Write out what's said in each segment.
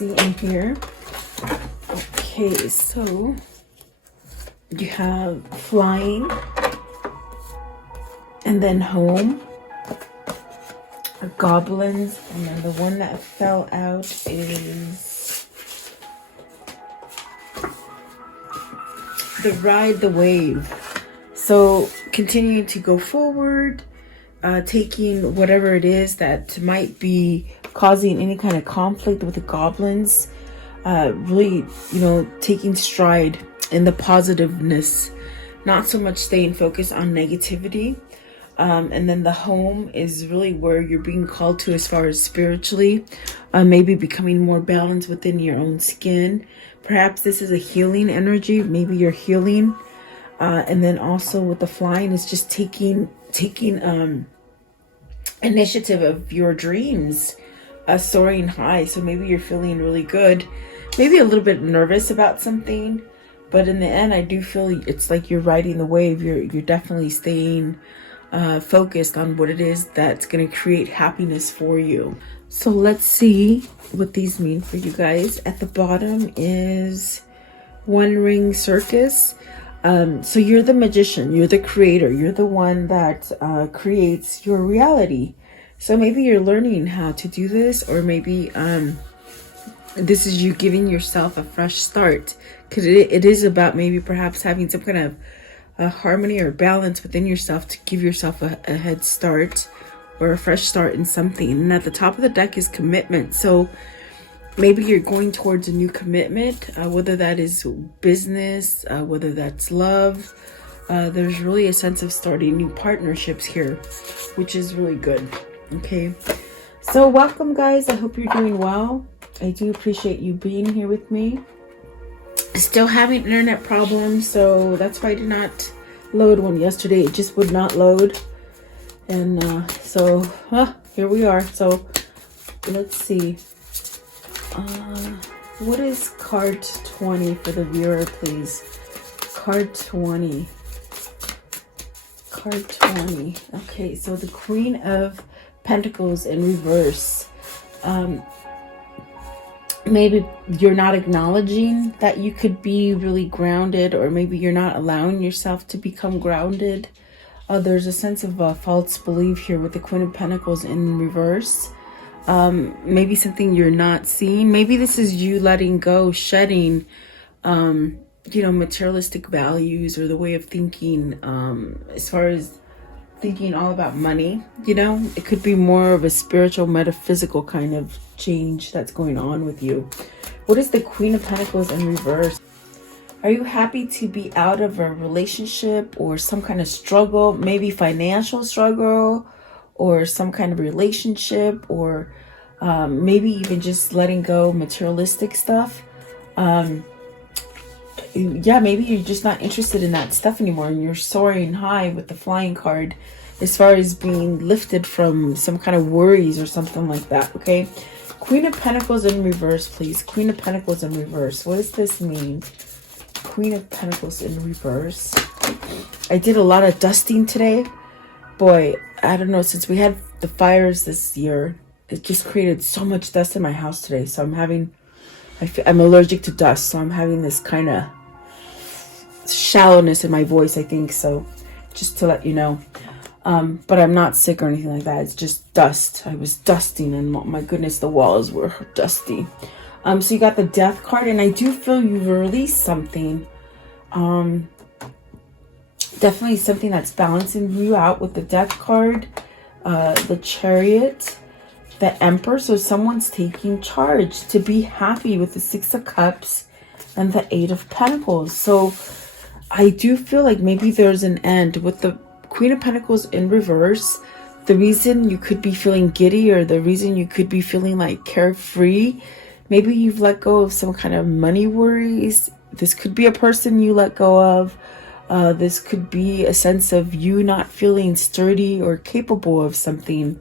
see in here. Okay, so you have flying, and then home, goblins, and then the one that fell out is the ride the wave. So continuing to go forward, taking whatever it is that might be causing any kind of conflict with the goblins, really, taking stride in the positiveness, not so much staying focused on negativity. And then the home is really where you're being called to as far as spiritually, maybe becoming more balanced within your own skin. Perhaps this is a healing energy. Maybe you're healing. And then also with the flying is just taking initiative of your dreams, soaring high. So maybe you're feeling really good, maybe a little bit nervous about something, but in the end, I do feel it's like you're riding the wave. You're definitely staying focused on what it is that's going to create happiness for you. So let's see what these mean for you guys. At the bottom is One Ring Circus. So you're the magician, you're the creator, you're the one that creates your reality. So maybe you're learning how to do this, or maybe this is you giving yourself a fresh start, because it is about maybe perhaps having some kind of harmony or balance within yourself to give yourself a head start or a fresh start in something. And at the top of the deck is commitment. So maybe you're going towards a new commitment, whether that is business, whether that's love. There's really a sense of starting new partnerships here, which is really good. Okay, so welcome guys. I hope you're doing well. I do appreciate you being here with me. Still having internet problems, so that's why I did not load one yesterday. It just would not load. And so here we are. So let's see. What is card 20 for the viewer, please? Card 20. Card 20. Okay, so the Queen of Pentacles in reverse. Maybe you're not acknowledging that you could be really grounded, or maybe you're not allowing yourself to become grounded. There's a sense of false belief here with the Queen of Pentacles in reverse. Maybe something you're not seeing. Maybe this is you letting go, shedding, materialistic values or the way of thinking, as far as thinking all about money. It could be more of a spiritual, metaphysical kind of change that's going on with you. What is the Queen of Pentacles in reverse? Are you happy to be out of a relationship or some kind of struggle, maybe financial struggle, or some kind of relationship, or maybe even just letting go materialistic stuff? Maybe you're just not interested in that stuff anymore, and you're soaring high with the flying card as far as being lifted from some kind of worries or something like that. Okay, Queen of Pentacles in reverse, please. Queen of Pentacles in reverse. What does this mean? Queen of Pentacles in reverse. I did a lot of dusting today. Boy, I don't know, since we had the fires this year, it just created so much dust in my house today. So I'm allergic to dust, so I'm having this kind of shallowness in my voice, I think. So just to let you know. But I'm not sick or anything like that. It's just dust. I was dusting, and my goodness, the walls were dusty. So you got the Death card, and I do feel you've released something. Definitely something that's balancing you out with the Death card, the Chariot, the Emperor. So someone's taking charge to be happy with the Six of Cups and the Eight of Pentacles. So I do feel like maybe there's an end with the Queen of Pentacles in reverse. The reason you could be feeling giddy, or the reason you could be feeling like carefree, maybe you've let go of some kind of money worries. This could be a person you let go of. This could be a sense of you not feeling sturdy or capable of something.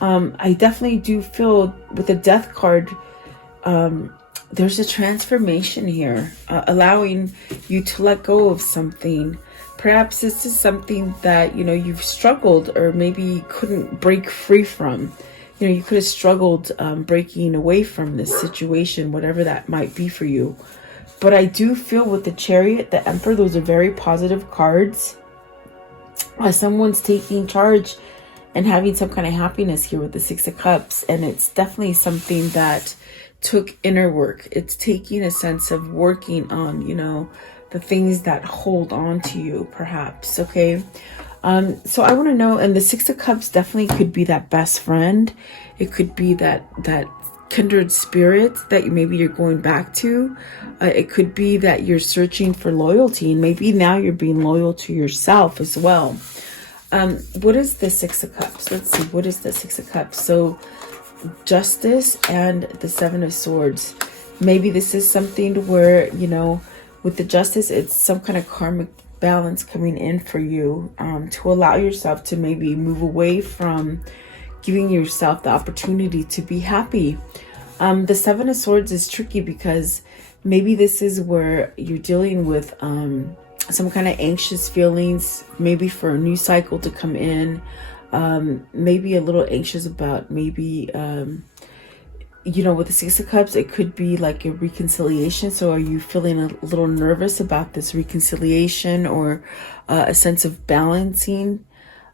I definitely do feel with the Death card, there's a transformation here, allowing you to let go of something. Perhaps this is something that, you've struggled or maybe couldn't break free from. you know, you could have struggled breaking away from this situation, whatever that might be for you. But I do feel with the Chariot, the Emperor, those are very positive cards. Someone's taking charge and having some kind of happiness here with the Six of Cups. And it's definitely something that took inner work. It's taking a sense of working on, you know, the things that hold on to you, perhaps. Okay. So I want to know, and the Six of Cups definitely could be that best friend. It could be that kindred spirit that maybe you're going back to. It could be that you're searching for loyalty, and maybe now you're being loyal to yourself as well. What is the Six of Cups? Let's see. What is the Six of Cups? So Justice and the Seven of Swords. Maybe this is something where, you know, with the Justice, it's some kind of karmic balance coming in for you, to allow yourself to maybe move away from giving yourself the opportunity to be happy. The Seven of Swords is tricky because maybe this is where you're dealing with some kind of anxious feelings, maybe for a new cycle to come in, maybe a little anxious about maybe you know, with the Six of Cups, it could be like a reconciliation. So are you feeling a little nervous about this reconciliation, or a sense of balancing?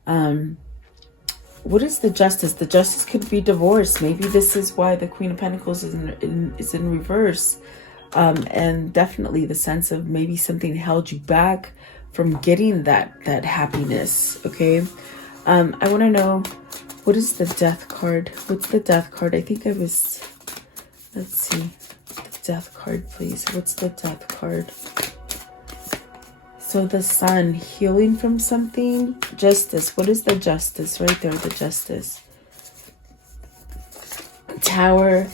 What is the Justice? The Justice could be divorce. Maybe this is why the Queen of Pentacles is in reverse. And definitely the sense of maybe something held you back from getting that happiness. Okay. I want to know, what is the Death card? What's the Death card? I think I was, let's see, the Death card, please. What's the Death card? So the Sun, healing from something. Justice. What is the Justice? Right there, the Justice. Tower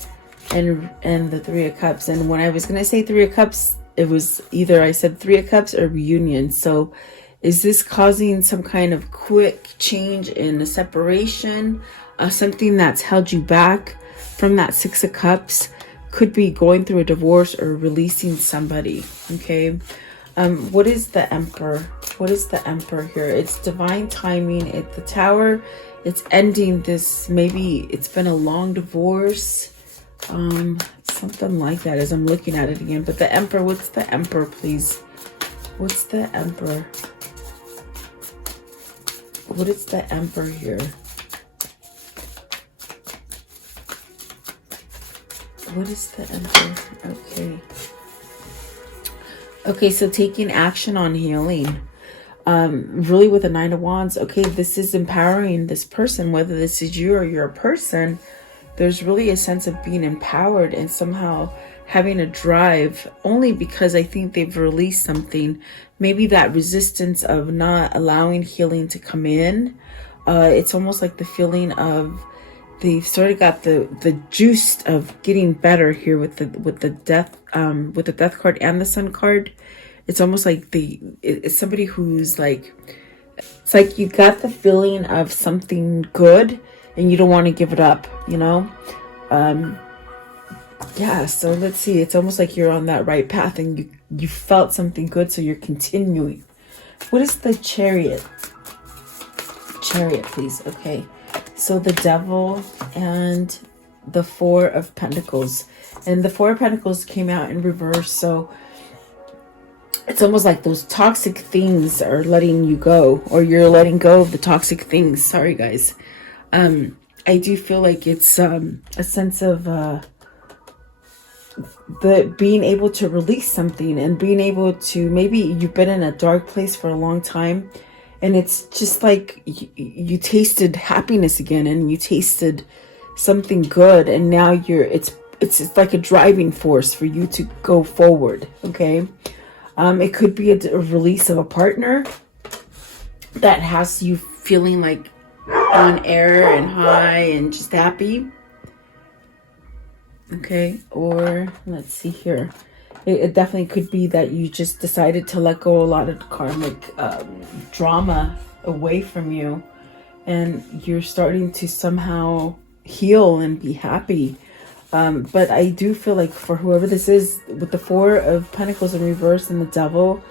and the Three of Cups. And when I was going to say Three of Cups, it was either I said Three of Cups or reunion. So is this causing some kind of quick change in a separation? Something that's held you back from that Six of Cups? Could be going through a divorce or releasing somebody. Okay. What is the Emperor? What is the Emperor here? It's divine timing. It's the Tower. It's ending this. Maybe it's been a long divorce. Something like that as I'm looking at it again. But the Emperor, what's the Emperor, please? What's the Emperor? What is the Emperor here? What is the Emperor? Okay. Okay, so taking action on healing. Really with the Nine of Wands. Okay, this is empowering this person, whether this is you or you're a person. There's really a sense of being empowered and somehow having a drive, only because I think they've released something. Maybe that resistance of not allowing healing to come in. It's almost like the feeling of they've sort of got the juice of getting better here with the Death card and the Sun card. It's almost like it's somebody who's like, it's like you got the feeling of something good and you don't want to give it up, you know? Yeah, so let's see. It's almost like you're on that right path and you felt something good, so you're continuing. What is the Chariot? Chariot, please. Okay. So the Devil and the Four of Pentacles. And the Four of Pentacles came out in reverse, so it's almost like those toxic things are letting you go, or you're letting go of the toxic things. Sorry, guys. I do feel like it's a sense of the being able to release something and being able to, maybe you've been in a dark place for a long time and it's just like you tasted happiness again and you tasted something good, and now it's like a driving force for you to go forward. Okay. It could be a release of a partner that has you feeling like on air and high and just happy. Okay, or let's see here. It definitely could be that you just decided to let go a lot of karmic drama away from you, and you're starting to somehow heal and be happy. But I do feel like for whoever this is, with the Four of Pentacles in reverse and the Devil,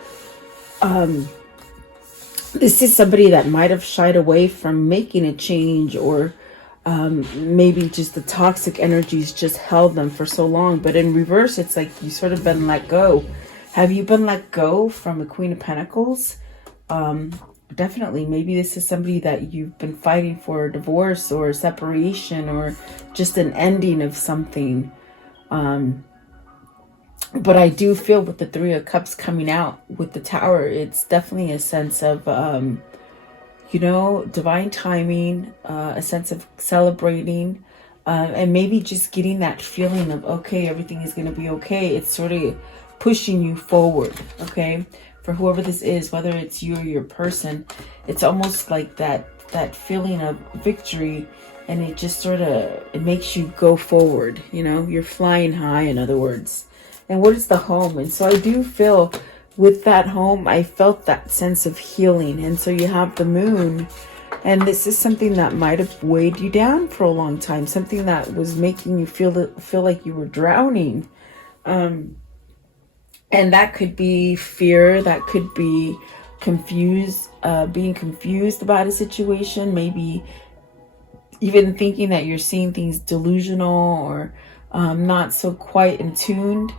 this is somebody that might have shied away from making a change, or maybe just the toxic energies just held them for so long. But in reverse, it's like you sort of been let go. Have you been let go from the Queen of Pentacles? Definitely. Maybe this is somebody that you've been fighting for a divorce or separation or just an ending of something. But I do feel with the Three of Cups coming out with the Tower, it's definitely a sense of, you know, divine timing, a sense of celebrating, and maybe just getting that feeling of, okay, everything is going to be okay. It's sort of pushing you forward, okay? For whoever this is, whether it's you or your person, it's almost like that feeling of victory, and it just sort of, it makes you go forward, you know? You're flying high, in other words. And what is the home? And so I do feel with that home, I felt that sense of healing. And so you have the moon, and this is something that might have weighed you down for a long time, something that was making you feel like you were drowning. And that could be fear, that could be being confused about a situation, maybe even thinking that you're seeing things delusional or not so quite in tuned.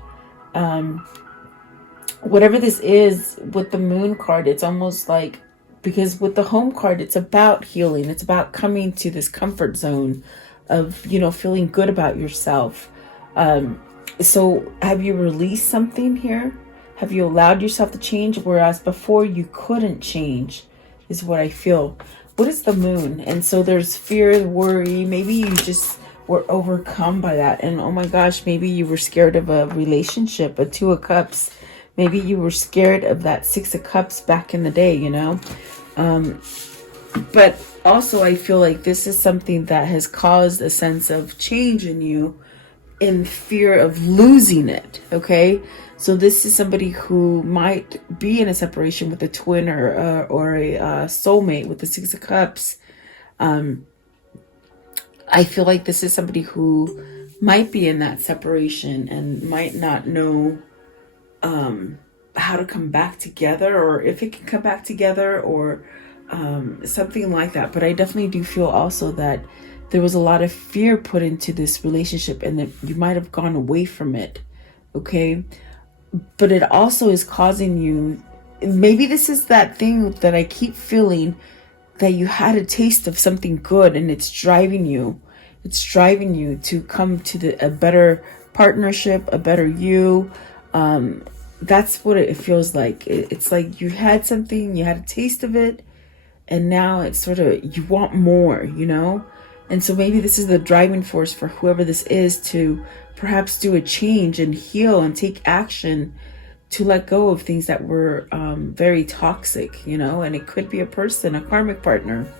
Whatever this is with the moon card, it's almost like, because with the home card, it's about healing. It's about coming to this comfort zone of, you know, feeling good about yourself. So have you released something here? Have you allowed yourself to change? Whereas before you couldn't change, is what I feel. What is the moon? And so there's fear, worry. Maybe you just were overcome by that. And oh my gosh, maybe you were scared of a relationship, a Two of Cups. Maybe you were scared of that Six of Cups back in the day, you know? But also I feel like this is something that has caused a sense of change in you, in fear of losing it, okay? So this is somebody who might be in a separation with a twin or a soulmate with the Six of Cups. I feel like this is somebody who might be in that separation and might not know how to come back together, or if it can come back together, or something like that. But I definitely do feel also that there was a lot of fear put into this relationship, and that you might have gone away from it, okay? But it also is causing you, maybe this is that thing that I keep feeling, that you had a taste of something good, and it's driving you to come to a better partnership, a better you. That's what it feels like. It's like you had something, you had a taste of it, and now it's sort of, you want more, you know? And so maybe this is the driving force for whoever this is to perhaps do a change and heal and take action to let go of things that were very toxic, you know? And it could be a person, a karmic partner.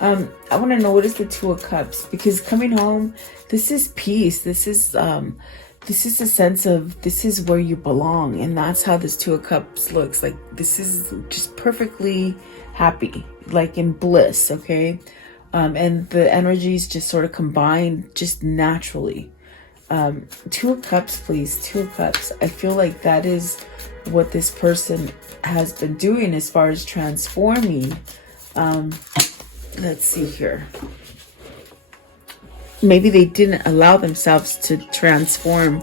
I want to know, what is the Two of Cups? Because coming home, this is peace. This is a sense of, this is where you belong. And that's how this Two of Cups looks like. This is just perfectly happy, like in bliss, okay? And the energies just sort of combine just naturally. Two of Cups, please. Two of Cups. I feel like that is what this person has been doing as far as transforming. Let's see here. Maybe they didn't allow themselves to transform,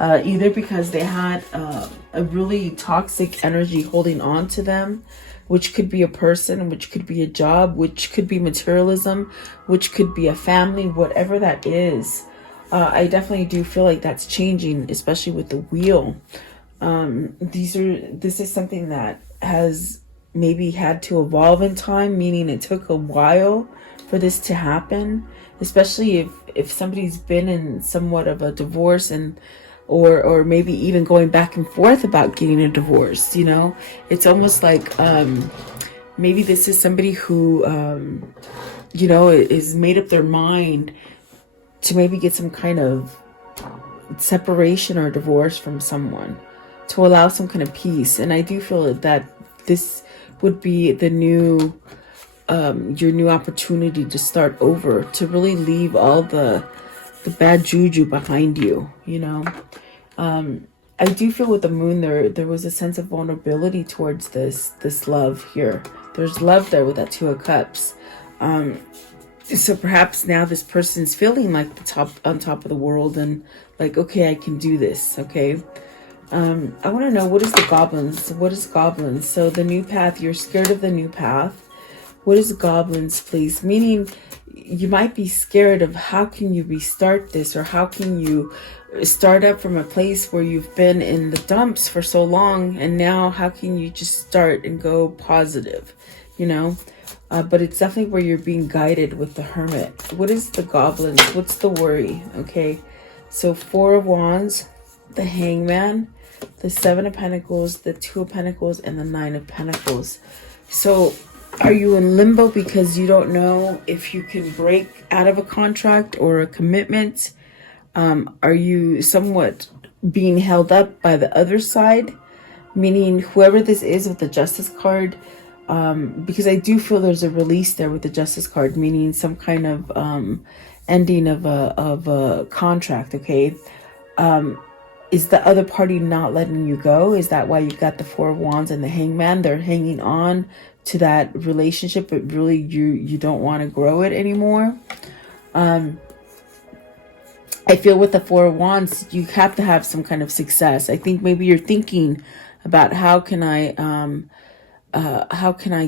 either because they had a really toxic energy holding on to them, which could be a person, which could be a job, which could be materialism, which could be a family, whatever that is. I definitely do feel like that's changing, especially with the wheel. This is something that has maybe had to evolve in time, meaning it took a while for this to happen, especially if somebody's been in somewhat of a divorce, and or maybe even going back and forth about getting a divorce, you know? It's almost like maybe this is somebody who you know, is made up their mind to maybe get some kind of separation or divorce from someone, to allow some kind of peace. And I do feel that this would be the new your new opportunity to start over, to really leave all the bad juju behind you, you know? I do feel with the moon there was a sense of vulnerability towards this love here. There's love there with that Two of Cups. So perhaps now this person's feeling like on top of the world, and like, okay, I can do this. Okay. I want to know, what is the goblins? What is goblins? So the new path, you're scared of the new path. What is goblins, please? Meaning you might be scared of how can you restart this, or how can you start up from a place where you've been in the dumps for so long, and now how can you just start and go positive, you know? But it's definitely where you're being guided with the Hermit. What is the goblins? What's the worry? Okay, so Four of Wands, the Hangman, the Seven of Pentacles, the Two of Pentacles, and the Nine of Pentacles. So are you in limbo because you don't know if you can break out of a contract or a commitment? Are you somewhat being held up by the other side? Meaning whoever this is with the Justice card, because I do feel there's a release there with the Justice card, meaning some kind of ending of a contract, okay? Is the other party not letting you go? Is that why you've got the Four of Wands and the Hangman? They're hanging on to that relationship, but really you don't want to grow it anymore. I feel with the Four of Wands, you have to have some kind of success. I think maybe you're thinking about how can I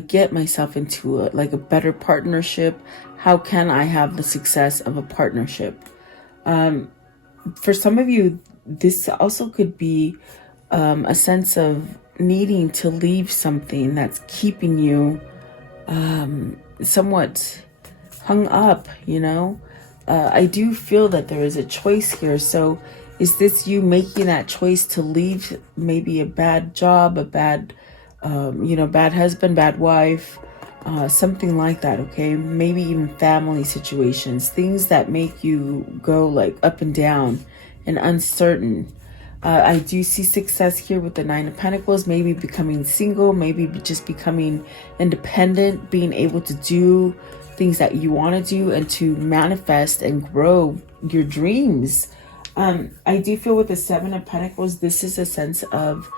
get myself into a better partnership? How can I have the success of a partnership? For some of you, this also could be a sense of needing to leave something that's keeping you somewhat hung up, you know? I do feel that there is a choice here. So is this you making that choice to leave maybe a bad job, a bad, bad husband, bad wife, something like that, okay? Maybe even family situations, things that make you go like up and down and uncertain. I do see success here with the Nine of Pentacles, maybe becoming single, maybe just becoming independent, being able to do things that you want to do and to manifest and grow your dreams. I do feel with the Seven of Pentacles, this is a sense of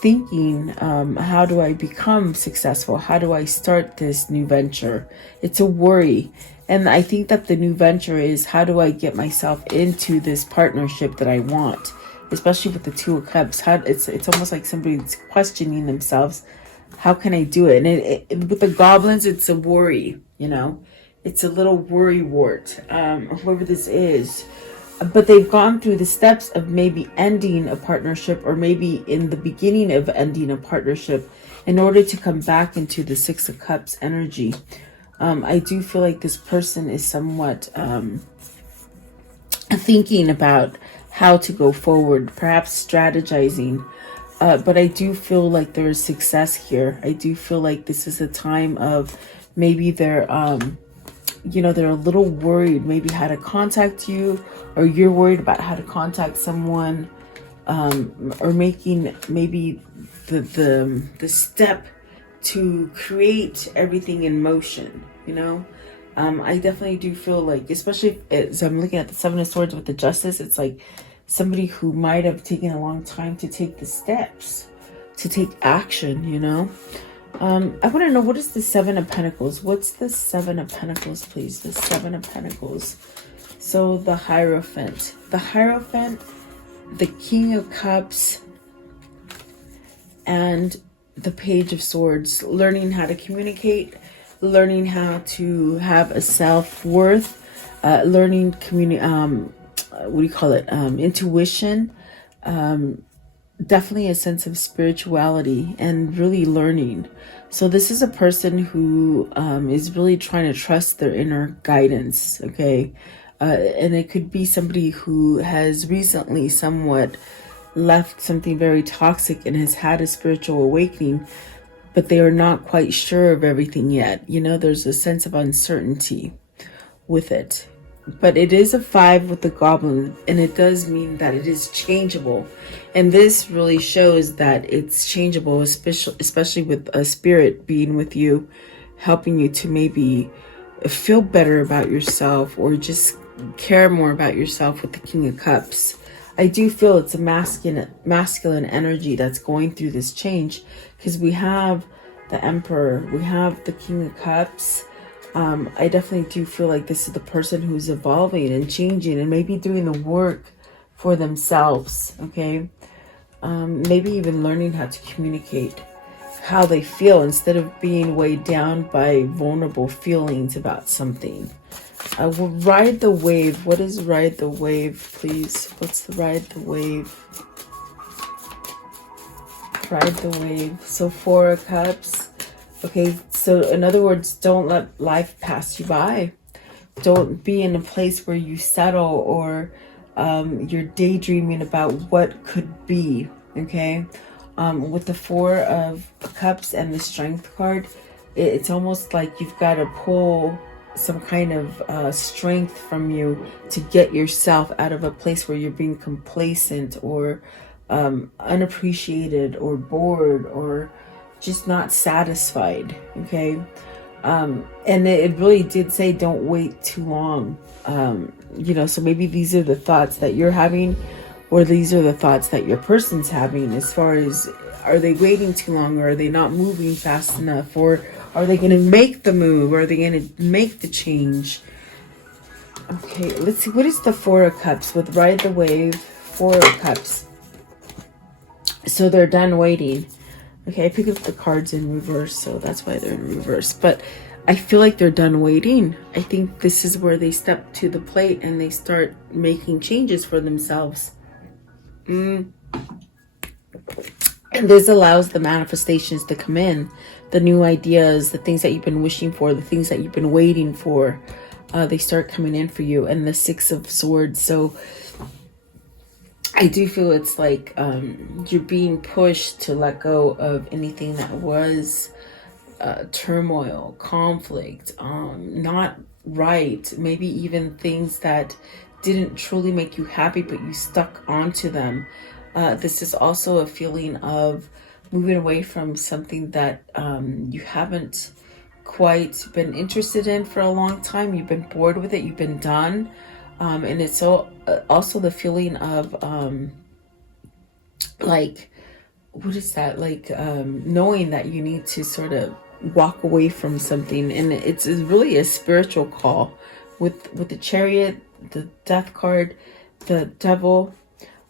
thinking, how do I become successful? How do I start this new venture? It's a worry. And I think that the new venture is, how do I get myself into this partnership that I want? Especially with the Two of Cups, it's almost like somebody's questioning themselves. How can I do it? And with the goblins, it's a worry, you know. It's a little worry wart, whoever this is. But they've gone through the steps of maybe ending a partnership, or maybe in the beginning of ending a partnership, in order to come back into the Six of Cups energy. I do feel like this person is somewhat thinking about how to go forward, perhaps strategizing. But I do feel like there is success here. I do feel like this is a time of maybe they're a little worried, maybe how to contact you, or you're worried about how to contact someone, or making maybe the step to create everything in motion, you know. I definitely do feel like, especially as I'm looking at the Seven of Swords with the Justice, it's like somebody who might have taken a long time to take the steps, to take action, you know. I want to know, what is the Seven of Pentacles? What's the Seven of Pentacles, please? The Seven of Pentacles. So the Hierophant. The Hierophant, the King of Cups, and the Page of Swords. Learning how to communicate, learning how to have a self-worth, learning intuition, definitely a sense of spirituality, and really learning. So this is a person who is really trying to trust their inner guidance, okay? And it could be somebody who has recently somewhat left something very toxic and has had a spiritual awakening, but they are not quite sure of everything yet. You know, there's a sense of uncertainty with it. But it is a 5 with the Goblin, and it does mean that it is changeable. And this really shows that it's changeable, especially with a spirit being with you, helping you to maybe feel better about yourself, or just care more about yourself with the King of Cups. I do feel it's a masculine energy that's going through this change, because we have the Emperor, we have the King of Cups, I definitely do feel like this is the person who's evolving and changing and maybe doing the work for themselves, okay? Maybe even learning how to communicate how they feel instead of being weighed down by vulnerable feelings about something. Ride the wave. What is ride the wave, please? What's the ride the wave? Ride the wave. So 4 of Cups. Okay, so in other words, don't let life pass you by. Don't be in a place where you settle or you're daydreaming about what could be, okay? With the 4 of Cups and the Strength card, it's almost like you've got to pull some kind of strength from you to get yourself out of a place where you're being complacent or unappreciated or bored or just not satisfied, okay? And it really did say don't wait too long. So maybe these are the thoughts that you're having, or these are the thoughts that your person's having, as far as, are they waiting too long, or are they not moving fast enough, or are they going to make the move, or are they going to make the change? Okay, let's see. What is the 4 of Cups with ride the wave? 4 of Cups. So they're done waiting. Okay, I picked up the cards in reverse, so that's why they're in reverse. But I feel like they're done waiting. I think this is where they step to the plate and they start making changes for themselves. And this allows the manifestations to come in, the new ideas, the things that you've been wishing for, the things that you've been waiting for. They start coming in for you. And the 6 of Swords. So I do feel it's like you're being pushed to let go of anything that was turmoil, conflict, not right, maybe even things that didn't truly make you happy, but you stuck onto them. This is also a feeling of moving away from something that you haven't quite been interested in for a long time. You've been bored with it. You've been done. And it's also the feeling of like, what is that? Like knowing that you need to sort of walk away from something. And it's really a spiritual call with the Chariot, the Death card, the Devil,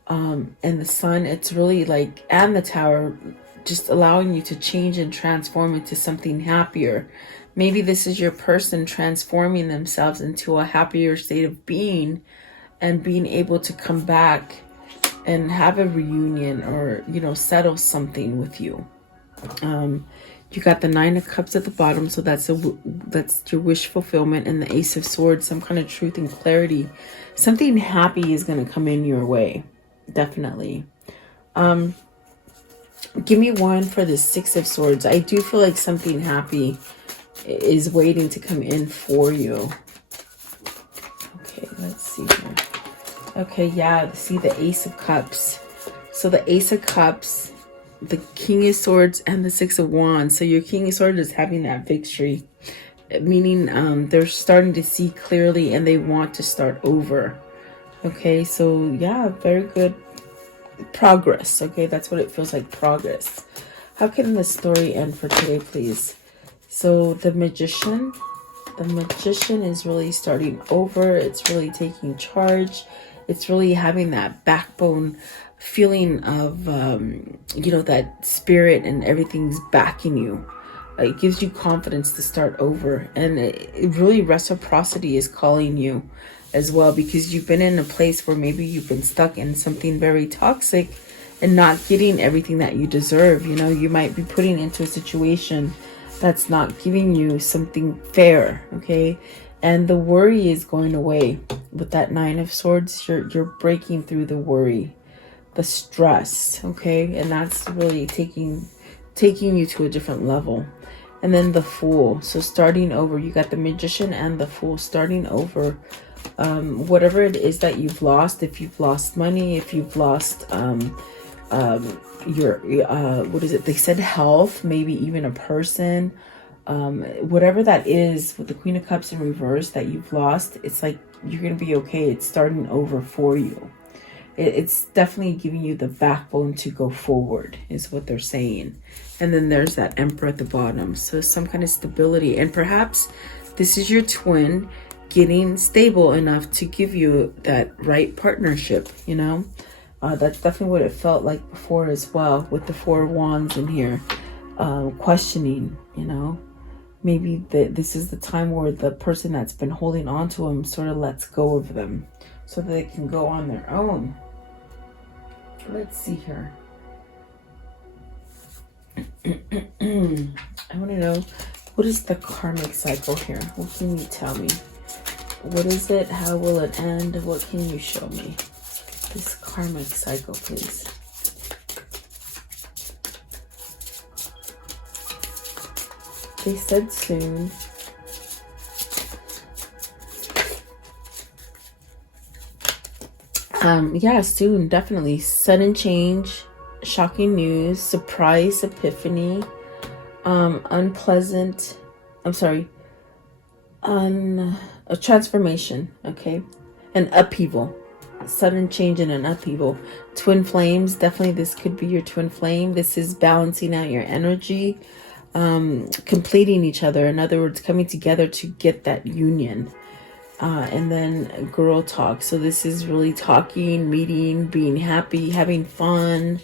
and the Sun. It's really like, and the Tower, just allowing you to change and transform into something happier. Maybe this is your person transforming themselves into a happier state of being and being able to come back and have a reunion or, settle something with you. You got the 9 of Cups at the bottom, so that's your wish fulfillment, and the Ace of Swords, some kind of truth and clarity. Something happy is going to come in your way, definitely. Give me one for the 6 of Swords. I do feel like something happy is waiting to come in for you. Okay, let's see here. Okay, yeah, see the Ace of Cups. So the Ace of Cups, the King of Swords, and the 6 of Wands. So your King of Swords is having that victory, meaning they're starting to see clearly and they want to start over. Okay, so yeah, very good progress. Okay, that's what it feels like, progress. How can the story end for today, please? So the Magician is really starting over. It's really taking charge. It's really having that backbone feeling of, that spirit and everything's backing you. It gives you confidence to start over. And it really, reciprocity is calling you as well, because you've been in a place where maybe you've been stuck in something very toxic and not getting everything that you deserve. You might be putting into a situation that's not giving you something fair, okay? And the worry is going away. With that 9 of Swords, you're breaking through the worry, the stress, okay? And that's really taking you to a different level. And then the Fool. So starting over, you got the Magician and the Fool starting over. Whatever it is that you've lost, if you've lost money, if you've lost your what is it, they said health, maybe even a person, whatever that is, with the Queen of Cups in reverse that you've lost, it's like you're gonna be okay. It's starting over for you. It's definitely giving you the backbone to go forward, is what they're saying. And then there's that Emperor at the bottom, so some kind of stability. And perhaps This is your twin getting stable enough to give you that right partnership, you know. That's definitely what it felt like before as well, with the 4 wands in here. Questioning, you know. Maybe this is the time where the person that's been holding on to them sort of lets go of them so that they can go on their own. Let's see here. I want to know, what is the karmic cycle here? What can you tell me? What is it? How will it end? What can you show me? This karmic cycle, please. They said soon. Yeah, soon, definitely. Sudden change, shocking news, surprise epiphany, unpleasant, a transformation, okay? An upheaval, sudden change and an upheaval. Twin flames, definitely this could be your twin flame. This is balancing out your energy, completing each other. In other words, coming together to get that union. And then girl talk. So this is really talking, meeting, being happy, having fun.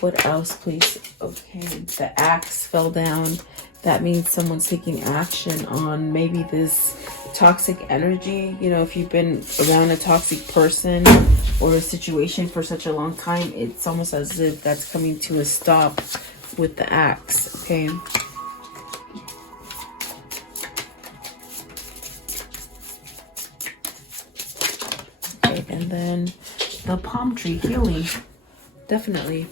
What else, please? Okay, the axe fell down. That means someone's taking action on maybe this toxic energy. You know, if you've been around a toxic person or a situation for such a long time, it's almost as if that's coming to a stop with the axe, okay? And then the palm tree, healing, definitely.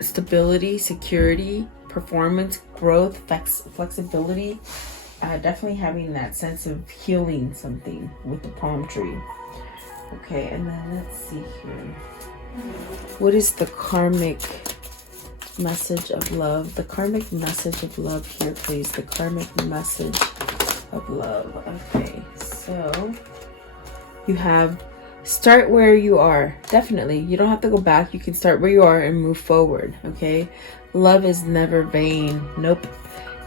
Stability, security, performance, growth, flexibility. Definitely having that sense of healing something with the palm tree. Okay, and then let's see here. What is the karmic message of love? The karmic message of love here, please. The karmic message of love. Okay, so you have start where you are. Definitely. You don't have to go back. You can start where you are and move forward. Okay. Love is never vain. Nope.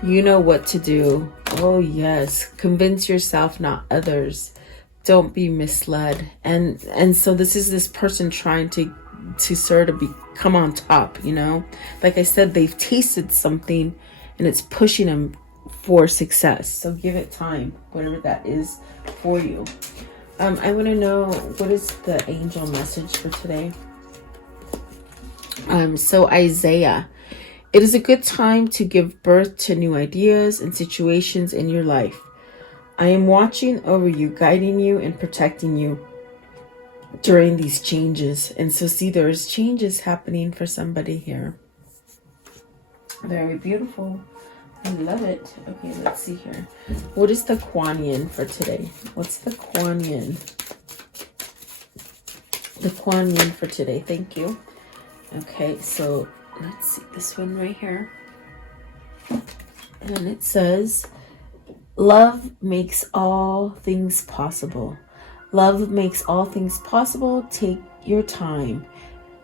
You know what to do. Oh, yes. Convince yourself, not others. Don't be misled. And so this is this person trying to sort of come on top, you know? Like I said, they've tasted something and it's pushing them for success. So give it time, whatever that is for you. I want to know, what is the angel message for today? So Isaiah, it is a good time to give birth to new ideas and situations in your life. I am watching over you, guiding you and protecting you during these changes. And so see, there's changes happening for somebody here. Very beautiful. I love it. Okay, let's see here. What is the Kuan Yin for today? What's the Kuan Yin? The Kuan Yin for today. Thank you. Okay, so let's see this one right here. And it says, love makes all things possible. Love makes all things possible. Take your time.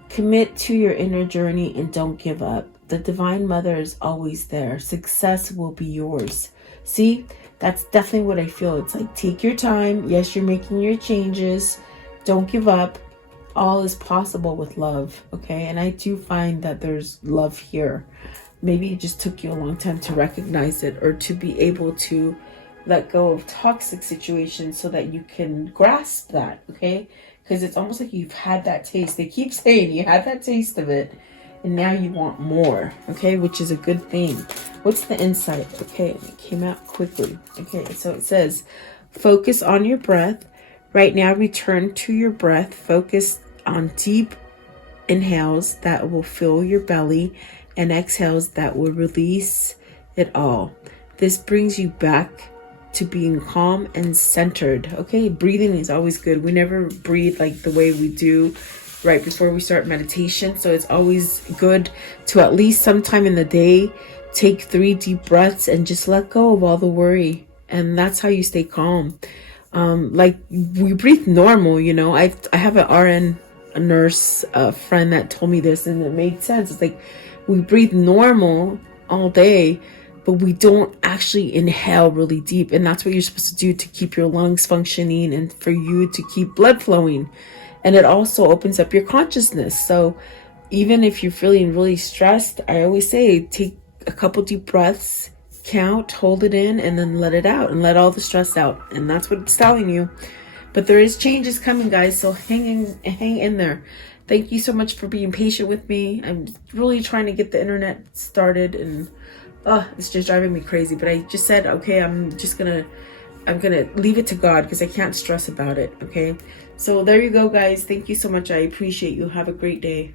Commit to your inner journey and don't give up. The Divine Mother is always there. Success will be yours. See, that's definitely what I feel. It's like, take your time. Yes, you're making your changes. Don't give up. All is possible with love, okay? And I do find that there's love here. Maybe it just took you a long time to recognize it, or to be able to let go of toxic situations so that you can grasp that, okay? Because it's almost like you've had that taste. They keep saying you had that taste of it, and now you want more, okay? Which is a good thing. What's the insight? Okay, it came out quickly. Okay, so it says, focus on your breath. Right now, return to your breath. Focus on deep inhales that will fill your belly and exhales that will release it all. This brings you back to being calm and centered. Okay, breathing is always good. We never breathe like the way we do right before we start meditation. So it's always good to at least sometime in the day take 3 deep breaths and just let go of all the worry. And that's how you stay calm. Like we breathe normal, you know. I have an RN, a nurse, a friend that told me this, and it made sense. It's like we breathe normal all day, but we don't actually inhale really deep. And that's what you're supposed to do to keep your lungs functioning and for you to keep blood flowing. And it also opens up your consciousness. So even if you're feeling really stressed, I always say take a couple deep breaths, count, hold it in, and then let it out and let all the stress out. And that's what it's telling you. But there is changes coming, guys, so hang in there. Thank you so much for being patient with me. I'm really trying to get the internet started, and it's just driving me crazy. But I just said, okay, I'm gonna leave it to God because I can't stress about it. Okay, so there you go, guys. Thank you so much. I appreciate you. Have a great day.